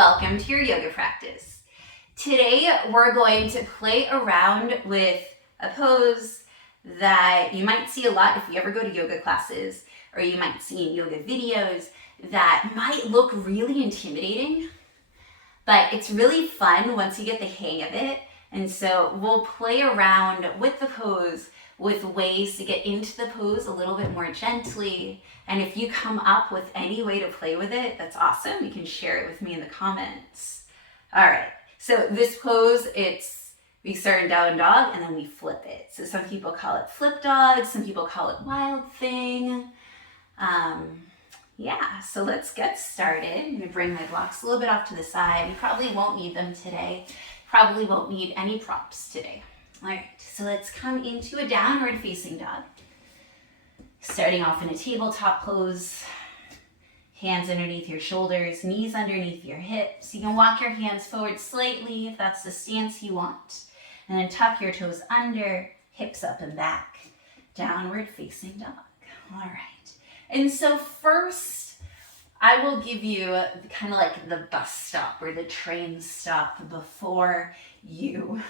welcome to your yoga practice. Today we're going to play around with a pose that you might see a lot if you ever go to yoga classes, or you might see in yoga videos that might look really intimidating, but it's really fun once you get the hang of it. And so we'll play around with the pose with ways to get into the pose a little bit more gently. And if you come up with any way to play with it, that's awesome. You can share it with me in the comments. All right, so this pose, we start in down dog and then we flip it. So some people call it flip dog, some people call it wild thing. Yeah, so let's get started. I'm gonna bring my blocks a little bit off to the side. You probably won't need them today. Probably won't need any props today. All right, so let's come into a downward facing dog. Starting off in a tabletop pose, hands underneath your shoulders, knees underneath your hips. You can walk your hands forward slightly if that's the stance you want. And then tuck your toes under, hips up and back. Downward facing dog. All right. And so first, I will give you kind of like the bus stop or the train stop before you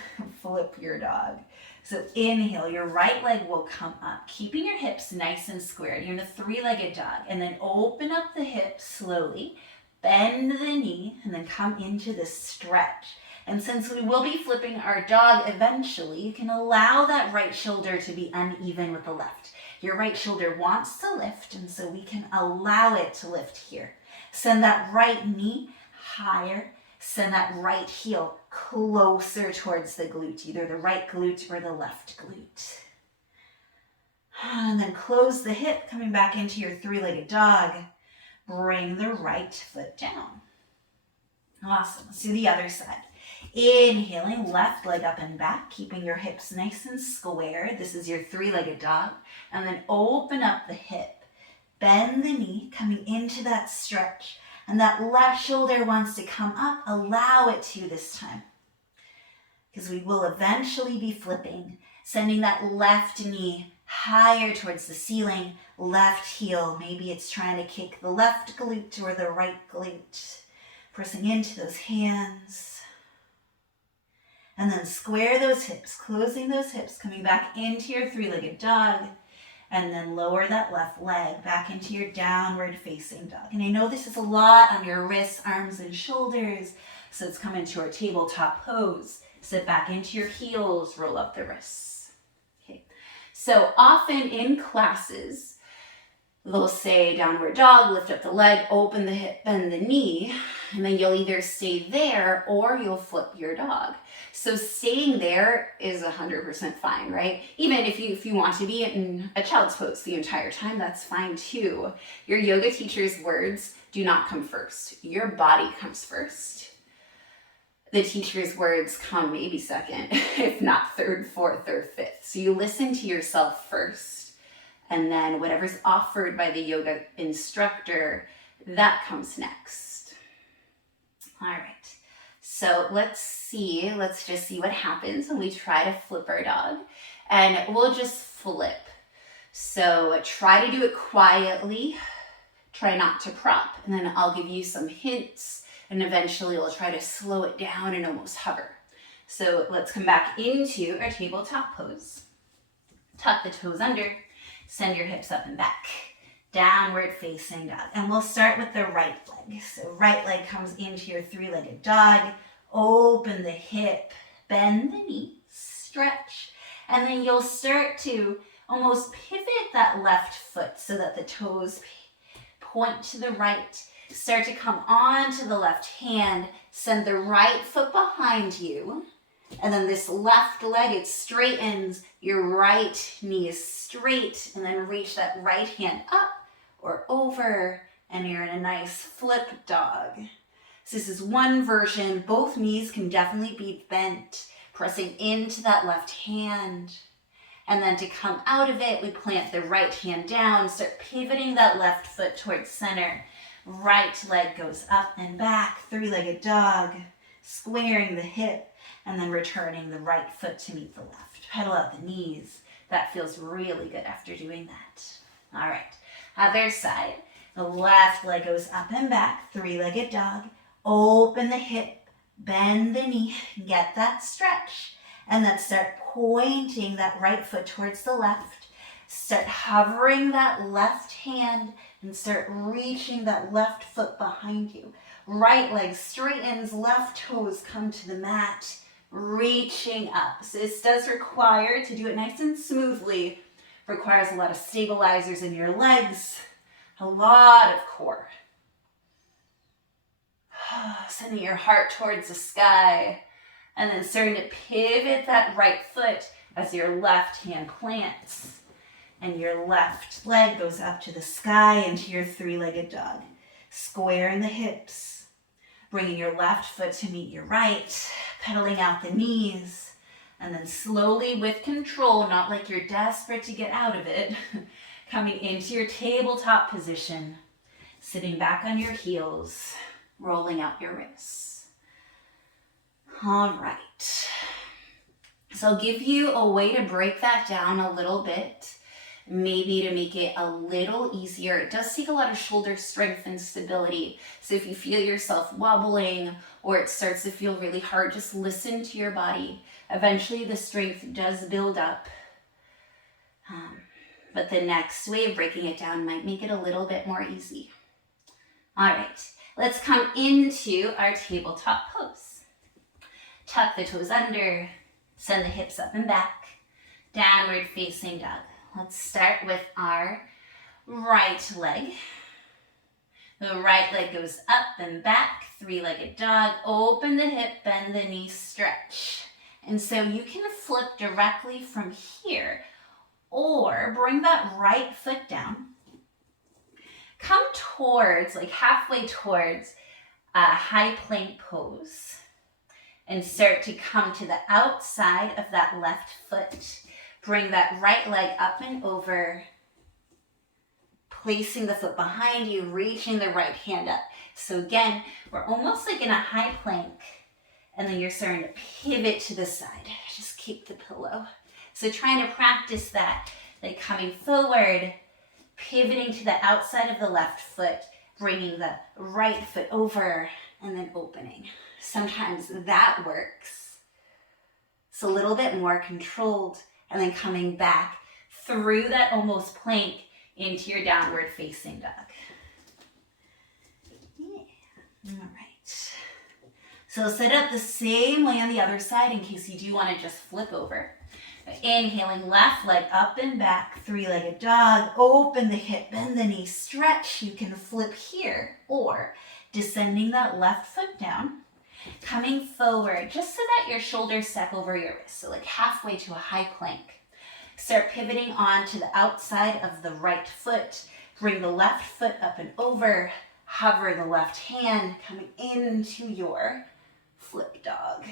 flip your dog. So inhale, your right leg will come up, keeping your hips nice and squared. You're in a three-legged dog, and then open up the hips slowly, bend the knee, and then come into this stretch. And since we will be flipping our dog eventually, you can allow that right shoulder to be uneven with the left. Your right shoulder wants to lift, and so we can allow it to lift here. Send that right knee higher. Send that right heel closer towards the glute, either the right glute or the left glute. And then close the hip, coming back into your three-legged dog. Bring the right foot down. Awesome. Let's do the other side. Inhaling, left leg up and back, keeping your hips nice and square. This is your three-legged dog. And then open up the hip. Bend the knee, coming into that stretch. And that left shoulder wants to come up. Allow it to this time. Because we will eventually be flipping, sending that left knee higher towards the ceiling. Left heel, maybe it's trying to kick the left glute or the right glute. Pressing into those hands. And then square those hips, closing those hips, coming back into your three-legged dog. And then lower that left leg back into your downward facing dog. And I know this is a lot on your wrists, arms, and shoulders. So let's come into our tabletop pose. Sit back into your heels, roll up the wrists. Okay. So often in classes, they'll say downward dog, lift up the leg, open the hip, bend the knee, and then you'll either stay there or you'll flip your dog. So staying there is 100% fine, right? Even if you want to be in a child's pose the entire time, that's fine too. Your yoga teacher's words do not come first. Your body comes first. The teacher's words come maybe second, if not third, fourth, or fifth. So you listen to yourself first, and then whatever's offered by the yoga instructor, that comes next. All right. So let's just see what happens when we try to flip our dog, and we'll just flip. So try to do it quietly, try not to prop, and then I'll give you some hints, and eventually we'll try to slow it down and almost hover. So let's come back into our tabletop pose. Tuck the toes under, send your hips up and back. Downward facing dog. And we'll start with the right leg. So right leg comes into your three-legged dog. Open the hip, bend the knee, stretch. And then you'll start to almost pivot that left foot so that the toes point to the right. Start to come onto the left hand. Send the right foot behind you. And then this left leg, it straightens. Your right knee is straight. And then reach that right hand up or over, and you're in a nice flip dog. So this is one version. Both knees can definitely be bent, pressing into that left hand. And then to come out of it, we plant the right hand down, start pivoting that left foot towards center. Right leg goes up and back, three-legged dog, squaring the hip, and then returning the right foot to meet the left. Pedal out the knees. That feels really good after doing that. All right. Other side. The left leg goes up and back, three-legged dog. open the hip, bend the knee, get that stretch. And then start pointing that right foot towards the left. Start hovering that left hand and start reaching that left foot behind you. Right leg straightens, left toes come to the mat, reaching up. So this does require, to do it nice and smoothly, requires a lot of stabilizers in your legs, a lot of core. Sending your heart towards the sky, and then starting to pivot that right foot as your left hand plants. And your left leg goes up to the sky into your three-legged dog. Squaring the hips, bringing your left foot to meet your right, pedaling out the knees, and then slowly with control, not like you're desperate to get out of it, coming into your tabletop position, sitting back on your heels, rolling out your wrists. All right. So I'll give you a way to break that down a little bit. Maybe to make it a little easier. It does take a lot of shoulder strength and stability. So if you feel yourself wobbling or it starts to feel really hard, just listen to your body. Eventually the strength does build up. But the next way of breaking it down might make it a little bit more easy. All right, let's come into our tabletop pose. Tuck the toes under, send the hips up and back, downward facing dog. Let's start with our right leg. The right leg goes up and back, three-legged dog. Open the hip, bend the knee, stretch. And so you can flip directly from here or bring that right foot down. Come towards, like halfway towards a high plank pose and start to come to the outside of that left foot. Bring that right leg up and over, placing the foot behind you, reaching the right hand up. So again, we're almost like in a high plank, and then you're starting to pivot to the side. Just keep the pillow. So trying to practice that, like coming forward, pivoting to the outside of the left foot, bringing the right foot over, and then opening. Sometimes that works. It's a little bit more controlled. And then coming back through that almost plank into your downward facing dog. Yeah. All right. So set up the same way on the other side in case you do want to just flip over. Inhaling, left leg up and back, three-legged dog. Open the hip, bend the knee, stretch. You can flip here or descending that left foot down. Coming forward just so that your shoulders step over your wrist, so like halfway to a high plank. Start pivoting on to the outside of the right foot. Bring the left foot up and over. Hover the left hand coming into your flip dog.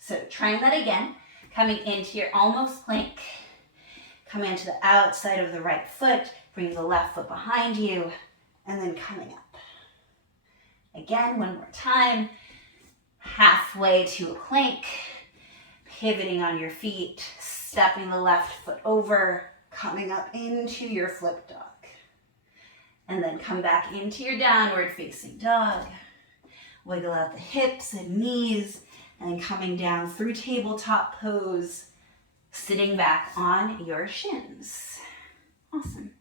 So trying that again. Coming into your almost plank. Coming into the outside of the right foot. Bring the left foot behind you and then coming up. Again, one more time. Halfway to a plank, pivoting on your feet, stepping the left foot over, coming up into your flip dog. And then come back into your downward facing dog. Wiggle out the hips and knees, and then coming down through tabletop pose, sitting back on your shins. Awesome.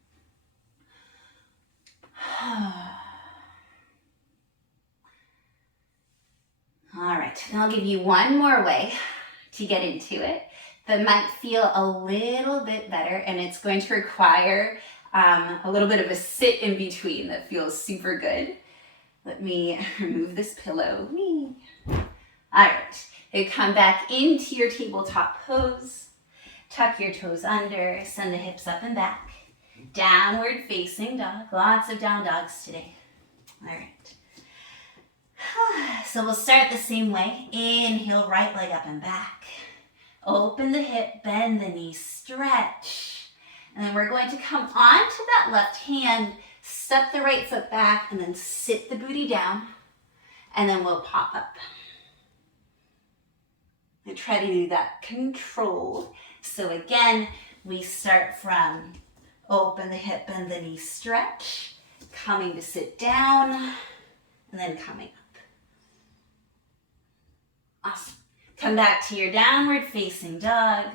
All right, now I'll give you one more way to get into it that might feel a little bit better, and it's going to require a little bit of a sit in between that feels super good. Let me remove this pillow. All right, you come back into your tabletop pose. Tuck your toes under, send the hips up and back. Downward facing dog, lots of down dogs today. All right. So we'll start the same way. Inhale, right leg up and back. Open the hip, bend the knee, stretch. And then we're going to come onto that left hand, step the right foot back, and then sit the booty down. And then we'll pop up. And try to do that controlled. So again, we start from open the hip, bend the knee, stretch. Coming to sit down, and then coming up. Awesome. Come back to your downward facing dog.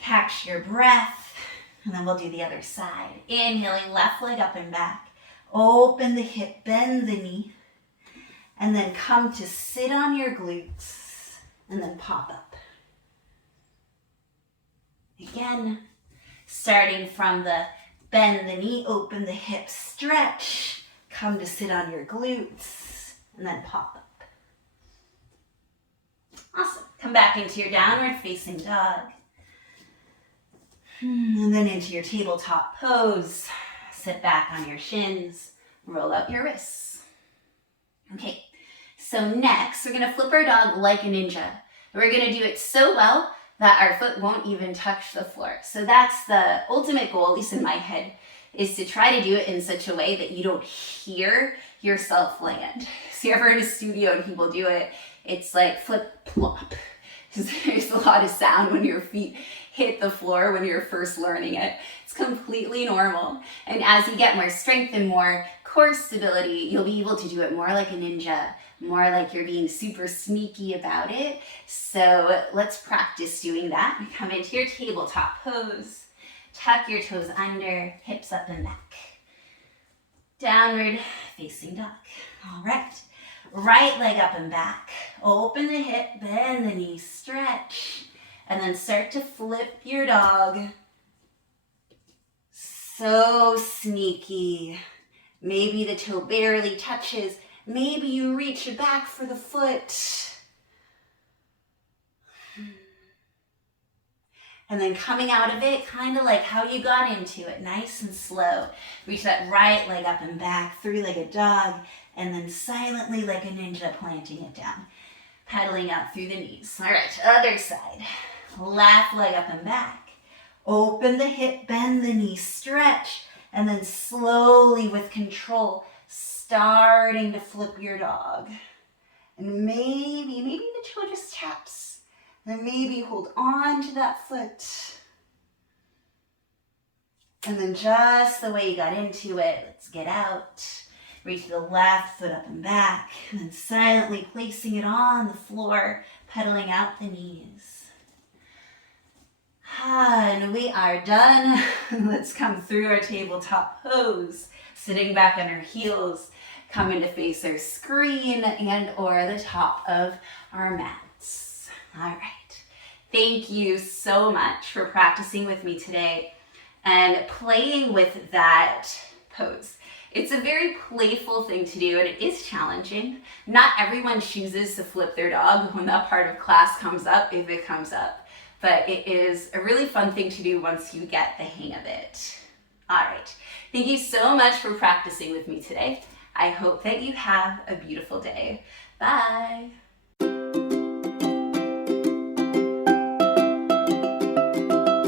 Catch your breath, and then we'll do the other side. Inhaling, left leg up and back. Open the hip, bend the knee, and then come to sit on your glutes, and then pop up. Again, starting from the bend the knee, open the hip, stretch, come to sit on your glutes, and then pop up. Awesome. Come back into your downward facing dog. And then into your tabletop pose. Sit back on your shins, roll out your wrists. Okay, so next we're gonna flip our dog like a ninja. We're gonna do it so well that our foot won't even touch the floor. So that's the ultimate goal, at least in my head, is to try to do it in such a way that you don't hear yourself land. So you're ever in a studio and people do it, it's like flip plop. There's a lot of sound when your feet hit the floor when you're first learning it. It's completely normal. And as you get more strength and more core stability, you'll be able to do it more like a ninja, more like you're being super sneaky about it. So let's practice doing that. Come into your tabletop pose. Tuck your toes under, hips up and back. Downward facing dog. All right. Right leg up and back. Open the hip, bend the knee, stretch. And then start to flip your dog. So sneaky. Maybe the toe barely touches. Maybe you reach back for the foot. And then coming out of it, kind of like how you got into it, nice and slow. Reach that right leg up and back, three-legged dog, and then silently like a ninja planting it down. Pedaling out through the knees. All right, other side. Left leg up and back. Open the hip, bend the knee, stretch, and then slowly with control, starting to flip your dog. And maybe the toe just taps. And maybe hold on to that foot. And then just the way you got into it, let's get out. Reach the left foot up and back. And then silently placing it on the floor, pedaling out the knees. And we are done. Let's come through our tabletop pose. Sitting back on our heels, coming to face our screen and or the top of our mats. All right. Thank you so much for practicing with me today and playing with that pose. It's a very playful thing to do and it is challenging. Not everyone chooses to flip their dog when that part of class comes up, if it comes up. But it is a really fun thing to do once you get the hang of it. All right. Thank you so much for practicing with me today. I hope that you have a beautiful day. Bye.